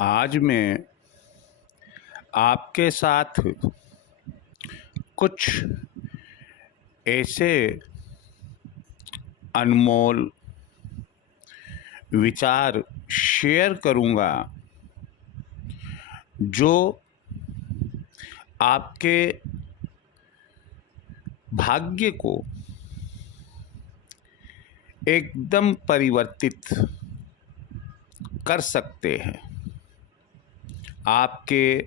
आज मैं आपके साथ कुछ ऐसे अनमोल विचार शेयर करूँगा जो आपके भाग्य को एकदम परिवर्तित कर सकते हैं। आपके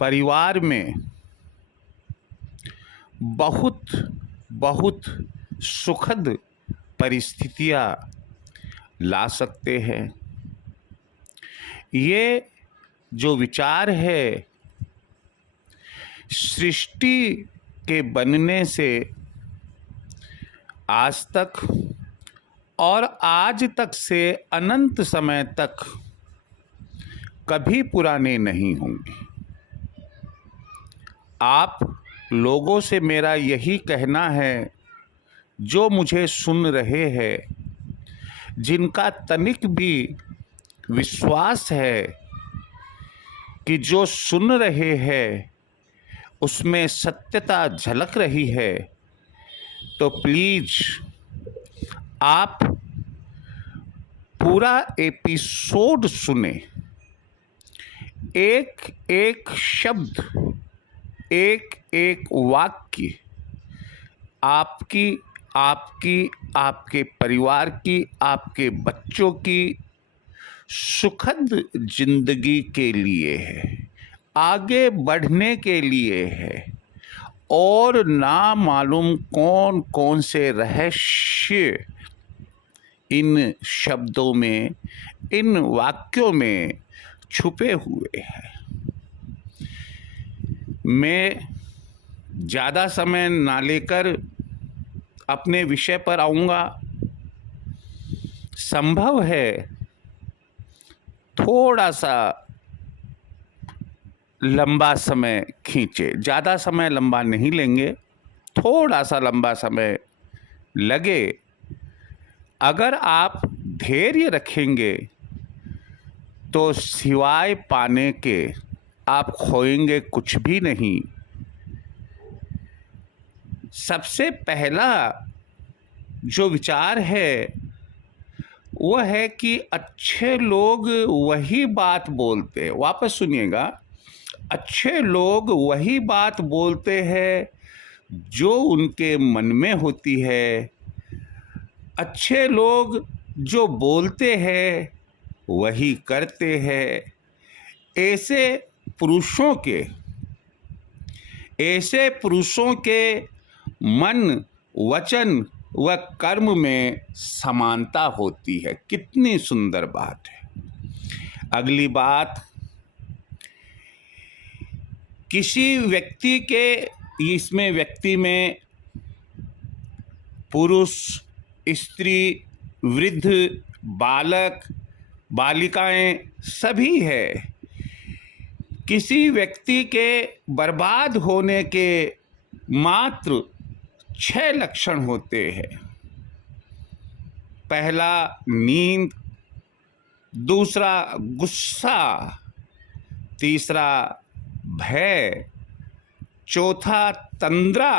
परिवार में बहुत बहुत सुखद परिस्थितियां ला सकते हैं। ये जो विचार है सृष्टि के बनने से आज तक और आज तक से अनंत समय तक कभी पुराने नहीं होंगे। आप लोगों से मेरा यही कहना है, जो मुझे सुन रहे हैं, जिनका तनिक भी विश्वास है कि जो सुन रहे हैं उसमें सत्यता झलक रही है, तो प्लीज आप पूरा एपिसोड सुने। एक एक शब्द, एक एक वाक्य आपकी, आपके परिवार की, आपके बच्चों की सुखद जिंदगी के लिए है, आगे बढ़ने के लिए है। और ना मालूम कौन कौन से रहस्य इन शब्दों में, इन वाक्यों में छुपे हुए हैं। मैं ज़्यादा समय ना लेकर अपने विषय पर आऊँगा। संभव है थोड़ा सा लंबा समय खींचे, ज़्यादा समय लंबा नहीं लेंगे, थोड़ा सा लंबा समय लगे। अगर आप धैर्य रखेंगे तो सिवाय पाने के आप खोएंगे कुछ भी नहीं। सबसे पहला जो विचार है वो है कि अच्छे लोग वही बात बोलते हैं। वापस सुनिएगा, अच्छे लोग वही बात बोलते हैं जो उनके मन में होती है। अच्छे लोग जो बोलते हैं वही करते हैं। ऐसे पुरुषों के मन, वचन व कर्म में समानता होती है। कितनी सुंदर बात है। अगली बात, किसी व्यक्ति के, इसमें व्यक्ति में पुरुष, स्त्री, वृद्ध, बालक, बालिकाएं सभी है। किसी व्यक्ति के बर्बाद होने के मात्र 6 लक्षण होते हैं। पहला नींद, दूसरा गुस्सा, तीसरा भय, चौथा तंद्रा,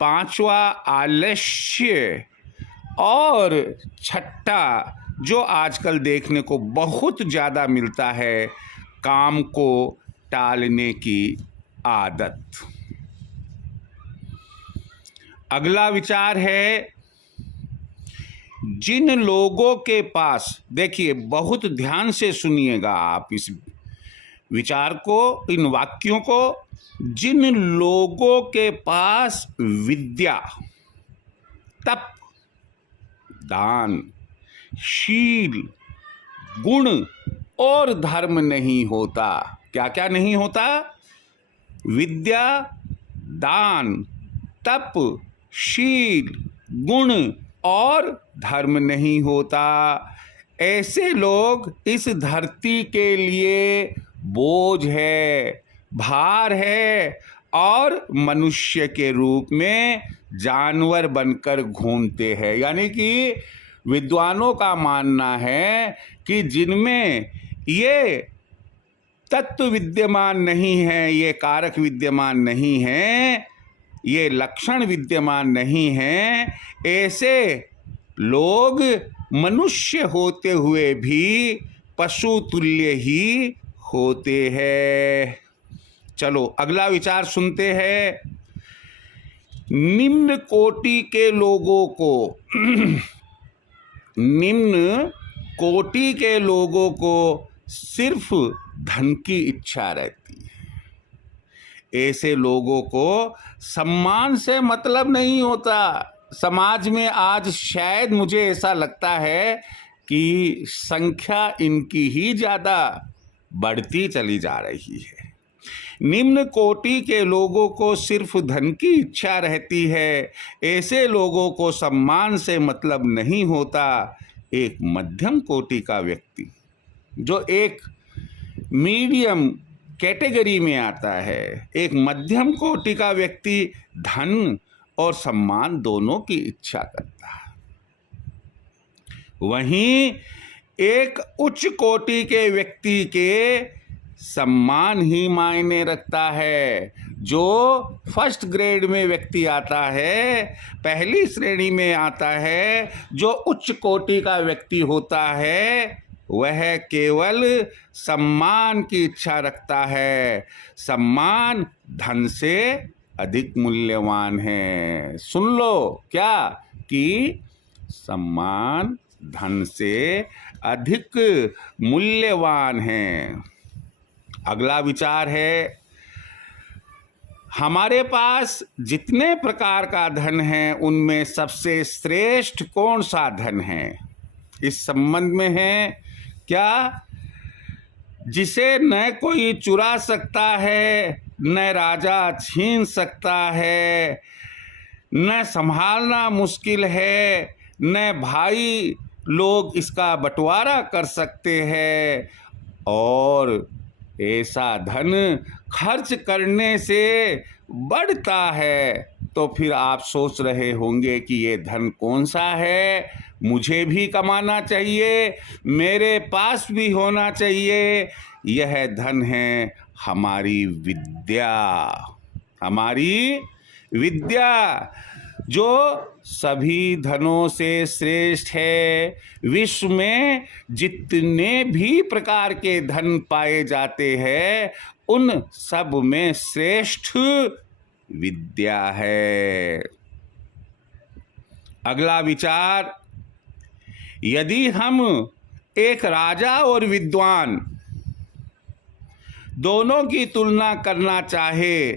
पांचवा आलस्य और छठा जो आजकल देखने को बहुत ज़्यादा मिलता है, काम को टालने की आदत। अगला विचार है, जिन लोगों के पास, देखिए बहुत ध्यान से सुनिएगा आप इस विचार को, इन वाक्यों को। जिन लोगों के पास विद्या, तप, दान, शील, गुण और धर्म नहीं होता। क्या क्या नहीं होता? विद्या, दान, तप, शील, गुण और धर्म नहीं होता। ऐसे लोग इस धरती के लिए बोझ है, भार है और मनुष्य के रूप में जानवर बनकर घूमते हैं। यानी कि विद्वानों का मानना है कि जिनमें ये तत्व विद्यमान नहीं है, ये कारक विद्यमान नहीं है, ये लक्षण विद्यमान नहीं है, ऐसे लोग मनुष्य होते हुए भी पशु तुल्य ही होते हैं। चलो अगला विचार सुनते हैं। निम्न कोटि के लोगों को निम्न कोटि के लोगों को सिर्फ धन की इच्छा रहती है। ऐसे लोगों को सम्मान से मतलब नहीं होता। समाज में आज शायद मुझे ऐसा लगता है कि संख्या इनकी ही ज़्यादा बढ़ती चली जा रही है। निम्न कोटि के लोगों को सिर्फ धन की इच्छा रहती है। ऐसे लोगों को सम्मान से मतलब नहीं होता। एक मध्यम कोटि का व्यक्ति जो एक मीडियम कैटेगरी में आता है, एक मध्यम कोटि का व्यक्ति धन और सम्मान दोनों की इच्छा करता है। वहीं एक उच्च कोटि के व्यक्ति के सम्मान ही मायने रखता है। जो फर्स्ट ग्रेड में व्यक्ति आता है, पहली श्रेणी में आता है, जो उच्च कोटि का व्यक्ति होता है, वह केवल सम्मान की इच्छा रखता है। सम्मान धन से अधिक मूल्यवान है। सुन लो क्या कि सम्मान धन से अधिक मूल्यवान है। अगला विचार है, हमारे पास जितने प्रकार का धन है उनमें सबसे श्रेष्ठ कौन सा धन है? इस संबंध में है क्या? जिसे न कोई चुरा सकता है, न राजा छीन सकता है, न संभालना मुश्किल है, न भाई लोग इसका बंटवारा कर सकते हैं, और ऐसा धन खर्च करने से बढ़ता है। तो फिर आप सोच रहे होंगे कि ये धन कौन सा है, मुझे भी कमाना चाहिए, मेरे पास भी होना चाहिए। यह धन है हमारी विद्या। हमारी विद्या जो सभी धनों से श्रेष्ठ है। विश्व में जितने भी प्रकार के धन पाए जाते हैं उन सब में श्रेष्ठ विद्या है। अगला विचार, यदि हम एक राजा और विद्वान दोनों की तुलना करना चाहे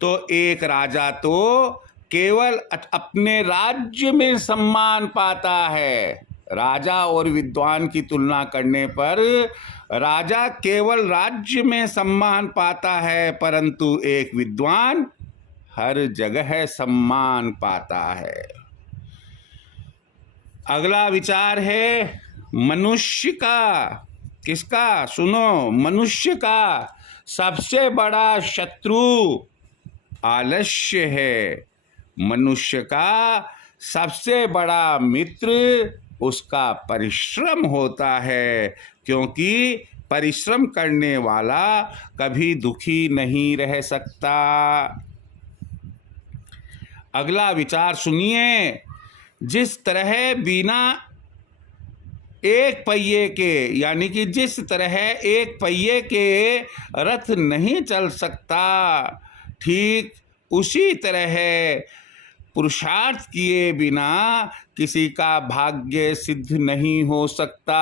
तो एक राजा तो केवल अपने राज्य में सम्मान पाता है। राजा और विद्वान की तुलना करने पर राजा केवल राज्य में सम्मान पाता है, परंतु एक विद्वान हर जगह सम्मान पाता है। अगला विचार है मनुष्य का, किसका? सुनो, मनुष्य का सबसे बड़ा शत्रु आलस्य है। मनुष्य का सबसे बड़ा मित्र उसका परिश्रम होता है, क्योंकि परिश्रम करने वाला कभी दुखी नहीं रह सकता। अगला विचार सुनिए, जिस तरह बिना एक पहिए के, यानी कि जिस तरह एक पहिए के रथ नहीं चल सकता, ठीक उसी तरह पुरुषार्थ किए बिना किसी का भाग्य सिद्ध नहीं हो सकता।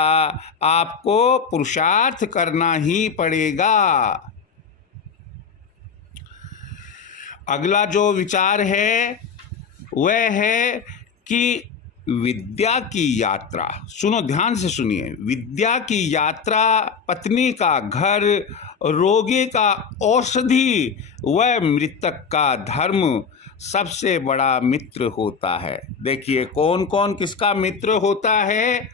आपको पुरुषार्थ करना ही पड़ेगा। अगला जो विचार है वह है कि विद्या की यात्रा, सुनो ध्यान से सुनिए, विद्या की यात्रा, पत्नी का घर, रोगी का औषधि व मृतक का धर्म सबसे बड़ा मित्र होता है। देखिए कौन कौन किसका मित्र होता है?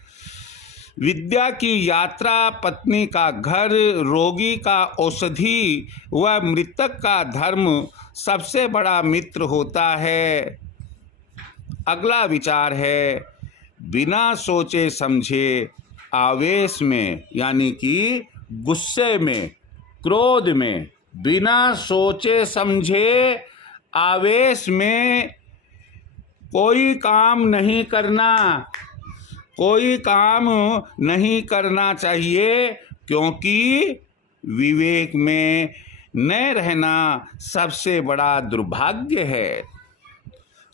विद्या की यात्रा, पत्नी का घर, रोगी का औषधि व मृतक का धर्म सबसे बड़ा मित्र होता है। अगला विचार है बिना सोचे समझे आवेश में, यानी कि गुस्से में, क्रोध में, बिना सोचे समझे आवेश में कोई काम नहीं करना, कोई काम नहीं करना चाहिए, क्योंकि विवेक में न रहना सबसे बड़ा दुर्भाग्य है।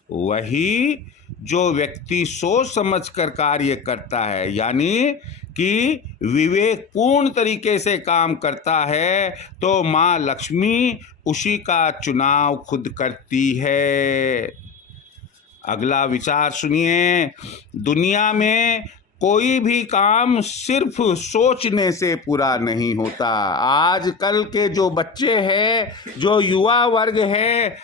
वही जो व्यक्ति सोच समझकर कार्य करता है, यानी कि विवेक पूर्ण तरीके से काम करता है, तो माँ लक्ष्मी उसी का चुनाव खुद करती है। अगला विचार सुनिए। दुनिया में कोई भी काम सिर्फ सोचने से पूरा नहीं होता। आजकल के जो बच्चे हैं, जो युवा वर्ग है,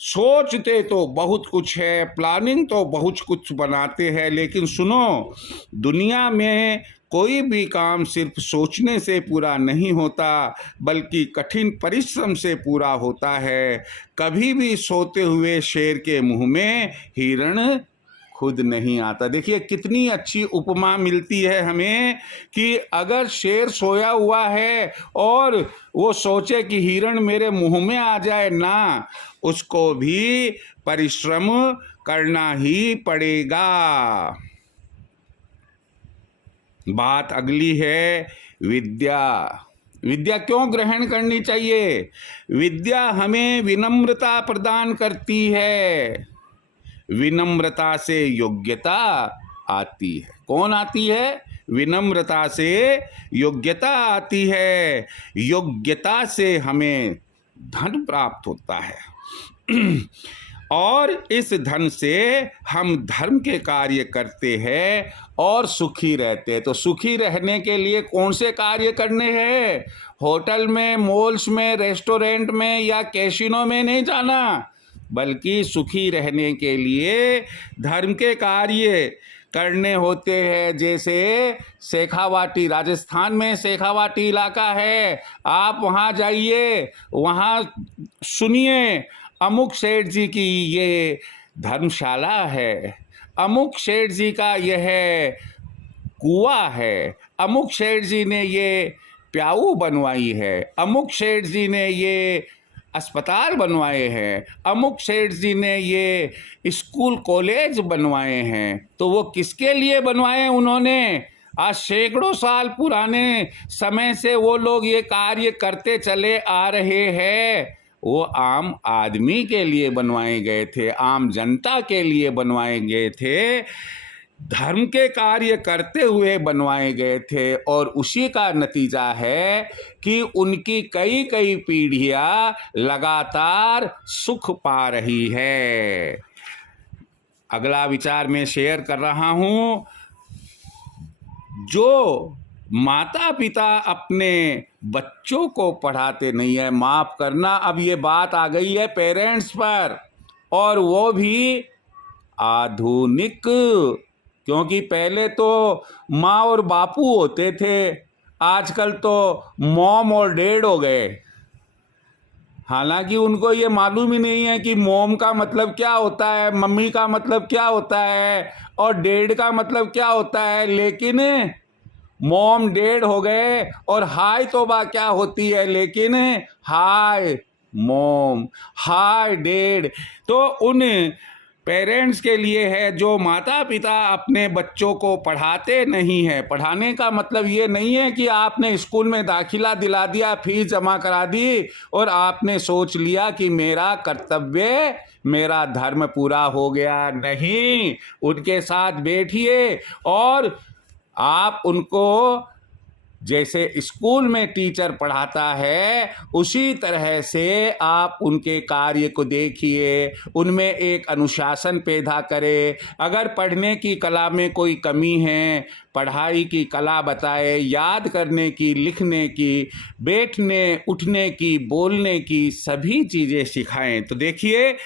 सोचते तो बहुत कुछ है, प्लानिंग तो बहुत कुछ बनाते हैं, लेकिन सुनो, दुनिया में कोई भी काम सिर्फ सोचने से पूरा नहीं होता, बल्कि कठिन परिश्रम से पूरा होता है। कभी भी सोते हुए शेर के मुंह में हिरण खुद नहीं आता। देखिए कितनी अच्छी उपमा मिलती है हमें कि अगर शेर सोया हुआ है और वो सोचे कि हिरण मेरे मुंह में आ जाए ना, उसको भी परिश्रम करना ही पड़ेगा। बात अगली है विद्या। विद्या क्यों ग्रहण करनी चाहिए? विद्या हमें विनम्रता प्रदान करती है। विनम्रता से योग्यता आती है। कौन आती है? विनम्रता से योग्यता आती है। योग्यता से हमें धन प्राप्त होता है और इस धन से हम धर्म के कार्य करते हैं और सुखी रहते हैं। तो सुखी रहने के लिए कौन से कार्य करने हैं? होटल में, मॉल्स में, रेस्टोरेंट में या कैसीनो में नहीं जाना, बल्कि सुखी रहने के लिए धर्म के कार्य करने होते हैं। जैसे शेखावाटी, राजस्थान में शेखावाटी इलाका है, आप वहाँ जाइए, वहाँ सुनिए अमुक सेठ जी की ये धर्मशाला है, अमुक सेठ जी का यह कुआं है, अमुक सेठ जी ने ये प्याऊ बनवाई है, अमुक सेठ जी ने ये अस्पताल बनवाए हैं, अमुक सेठ जी ने ये स्कूल कॉलेज बनवाए हैं। तो वो किसके लिए बनवाए उन्होंने? आज सैकड़ों साल पुराने समय से वो लोग ये कार्य करते चले आ रहे हैं। वो आम आदमी के लिए बनवाए गए थे, आम जनता के लिए बनवाए गए थे, धर्म के कार्य करते हुए बनवाए गए थे। और उसी का नतीजा है कि उनकी कई कई पीढ़ियां लगातार सुख पा रही है। अगला विचार मैं शेयर कर रहा हूं। जो माता पिता अपने बच्चों को पढ़ाते नहीं है, माफ करना, अब ये बात आ गई है पेरेंट्स पर, और वो भी आधुनिक, क्योंकि पहले तो माँ और बापू होते थे, आजकल तो मॉम और डैड हो गए। हालांकि उनको ये मालूम ही नहीं है कि मॉम का मतलब क्या होता है, मम्मी का मतलब क्या होता है और डैड का मतलब क्या होता है, लेकिन मॉम डैड हो गए। और हाय तौबा क्या होती है, लेकिन हाय मॉम, हाय डैड। तो उन पेरेंट्स के लिए है जो माता पिता अपने बच्चों को पढ़ाते नहीं है। पढ़ाने का मतलब ये नहीं है कि आपने स्कूल में दाखिला दिला दिया, फीस जमा करा दी और आपने सोच लिया कि मेरा कर्तव्य, मेरा धर्म पूरा हो गया। नहीं, उनके साथ बैठिए और आप उनको, जैसे स्कूल में टीचर पढ़ाता है, उसी तरह से आप उनके कार्य को देखिए, उनमें एक अनुशासन पैदा करें। अगर पढ़ने की कला में कोई कमी है, पढ़ाई की कला बताए, याद करने की, लिखने की, बैठने उठने की, बोलने की, सभी चीज़ें सिखाएं। तो देखिए,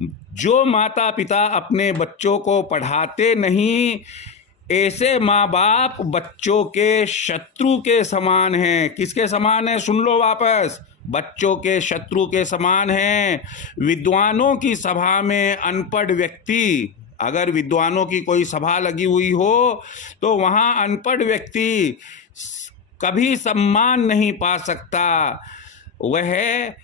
जो माता पिता अपने बच्चों को पढ़ाते नहीं, ऐसे माँ बाप बच्चों के शत्रु के समान हैं। किसके समान है? सुन लो वापस, बच्चों के शत्रु के समान हैं। विद्वानों की सभा में अनपढ़ व्यक्ति अगर विद्वानों की कोई सभा लगी हुई हो तो वहाँ अनपढ़ व्यक्ति कभी सम्मान नहीं पा सकता। वह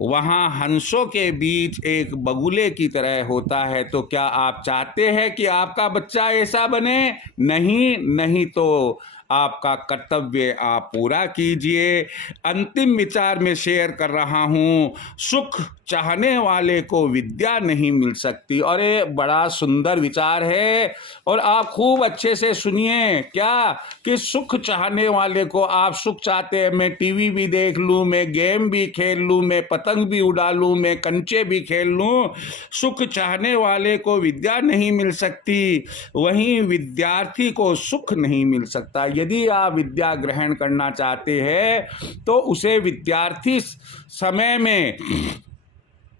वहाँ हंसों के बीच एक बगुले की तरह होता है। तो क्या आप चाहते हैं कि आपका बच्चा ऐसा बने? नहीं तो आपका कर्तव्य आप पूरा कीजिए। अंतिम विचार में शेयर कर रहा हूँ, सुख चाहने वाले को विद्या नहीं मिल सकती। और ये बड़ा सुंदर विचार है और आप खूब अच्छे से सुनिए। क्या कि सुख चाहने वाले को, आप सुख चाहते हैं मैं टीवी भी देख लूँ, मैं गेम भी खेल लूँ, मैं पतंग भी उड़ा लूँ, मैं कंचे भी खेल लूँ, सुख चाहने वाले को विद्या नहीं मिल सकती। वहीं विद्यार्थी को सुख नहीं मिल सकता। यदि आप विद्या ग्रहण करना चाहते हैं तो उसे विद्यार्थी समय में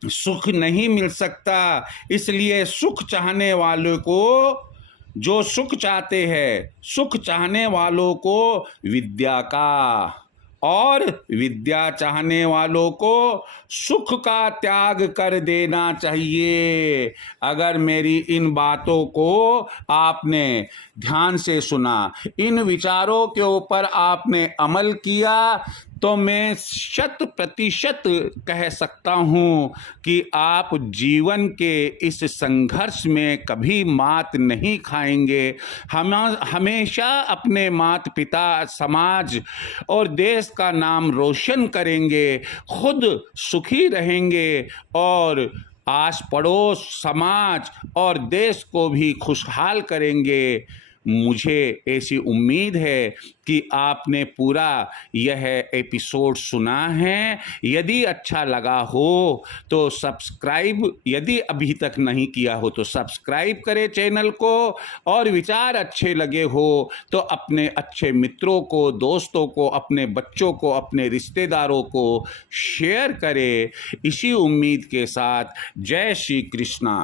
सुख नहीं मिल सकता। इसलिए सुख चाहने वालों को, जो सुख चाहते हैं, सुख चाहने वालों को विद्या का, और विद्या चाहने वालों को सुख का त्याग कर देना चाहिए। अगर मेरी इन बातों को आपने ध्यान से सुना, इन विचारों के ऊपर आपने अमल किया, तो मैं 100% कह सकता हूँ कि आप जीवन के इस संघर्ष में कभी मात नहीं खाएंगे। हम हमेशा अपने माता पिता, समाज और देश का नाम रोशन करेंगे, खुद सुखी रहेंगे और आस पड़ोस, समाज और देश को भी खुशहाल करेंगे। मुझे ऐसी उम्मीद है कि आपने पूरा यह एपिसोड सुना है। यदि अच्छा लगा हो तो सब्सक्राइब, यदि अभी तक नहीं किया हो तो सब्सक्राइब करें चैनल को, और विचार अच्छे लगे हो तो अपने अच्छे मित्रों को, दोस्तों को, अपने बच्चों को, अपने रिश्तेदारों को शेयर करें। इसी उम्मीद के साथ जय श्री कृष्णा।